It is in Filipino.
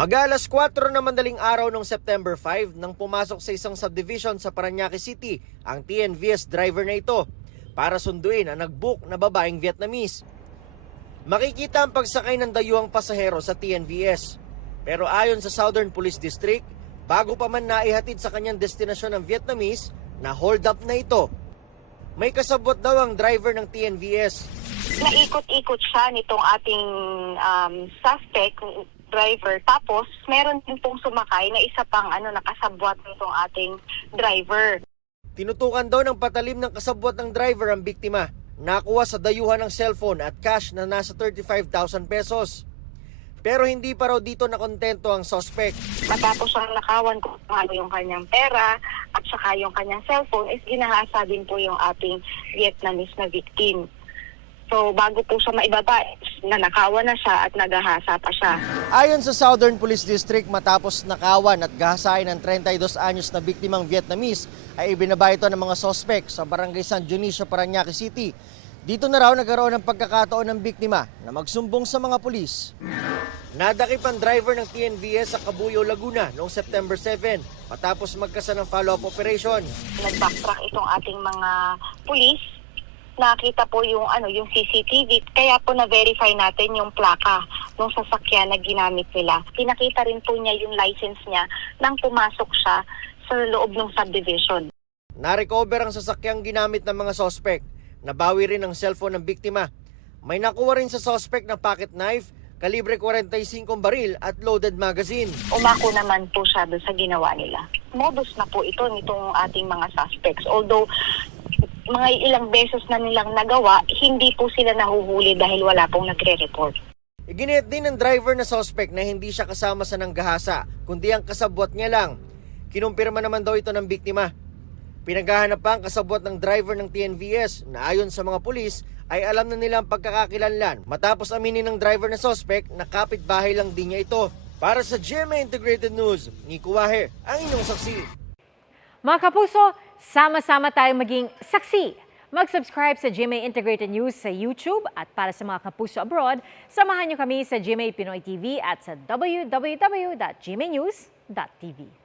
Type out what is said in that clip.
Mag-alas 4 na madaling araw ng September 5 nang pumasok sa isang subdivision sa Parañaque City ang TNVS driver na ito para sunduin ang nag-book na babaeng Vietnamese. Makikita ang pagsakay ng dayuhang pasahero sa TNVS. Pero ayon sa Southern Police District, bago pa man naihatid sa kanyang destinasyon ng Vietnamese, na hold up na ito. May kasabot daw ang driver ng TNVS. Naikot-ikot siya nitong ating suspect driver. Tapos, meron din pong sumakay na isa pang nakasabwat nitong ating driver. Tinutukan daw ng patalim ng kasabwat ng driver ang biktima. Nakuha sa dayuhan ng cellphone at cash na nasa 35,000 pesos. Pero hindi pa raw dito nakontento ang suspect. Matapos ang nakawan kung ano yung kanyang pera at saka yung kanyang cellphone, is ginahasa din po yung ating Vietnamese na victim. So, bago po siya maibaba, nanakawan na siya at nagahasa pa siya. Ayon sa Southern Police District, matapos nakawan at gahasain ng 32 anyos na biktimang Vietnamese, ay ibinaba ito ng mga sospek sa Barangay San Dionisio, Parañaque City. Dito na raw nagkaroon ng pagkakataon ng biktima na magsumbong sa mga pulis. Nadakip ang driver ng TNVS sa Cabuyao, Laguna noong September 7 matapos magkasa ng follow-up operation. Nag-backtrack itong ating mga pulis. Nakita po yung CCTV, kaya po na-verify natin yung plaka ng sasakyan na ginamit nila. Pinakita rin po niya yung license niya nang pumasok siya sa loob ng subdivision. Na-recover ang sasakyang ginamit ng mga sospek. Nabawi rin ang cellphone ng biktima. May nakuha rin sa sospek na pocket knife, kalibre 45 baril at loaded magazine. Umako naman po siya doon sa ginawa nila. Modus na po ito nitong ating mga suspects. Although mga ilang beses na nilang nagawa, hindi po sila nahuhuli dahil wala pong nagre-report. Iginit din ng driver na suspect na hindi siya kasama sa nanggahasa, kundi ang kasabwat niya lang. Kinumpirma naman daw ito ng biktima. Pinaghahanap pa ang kasabwat ng driver ng TNVS na ayon sa mga pulis ay alam na nila ang pagkakakilanlan matapos aminin ng driver na suspect na kapitbahay lang din niya ito. Para sa GMA Integrated News, Nico Wahe, ang inyong saksi. Mga kapuso, sama-sama tayong maging saksi. Mag-subscribe sa GMA Integrated News sa YouTube at para sa mga kapuso abroad, samahan niyo kami sa GMA Pinoy TV at sa www.gmanews.tv.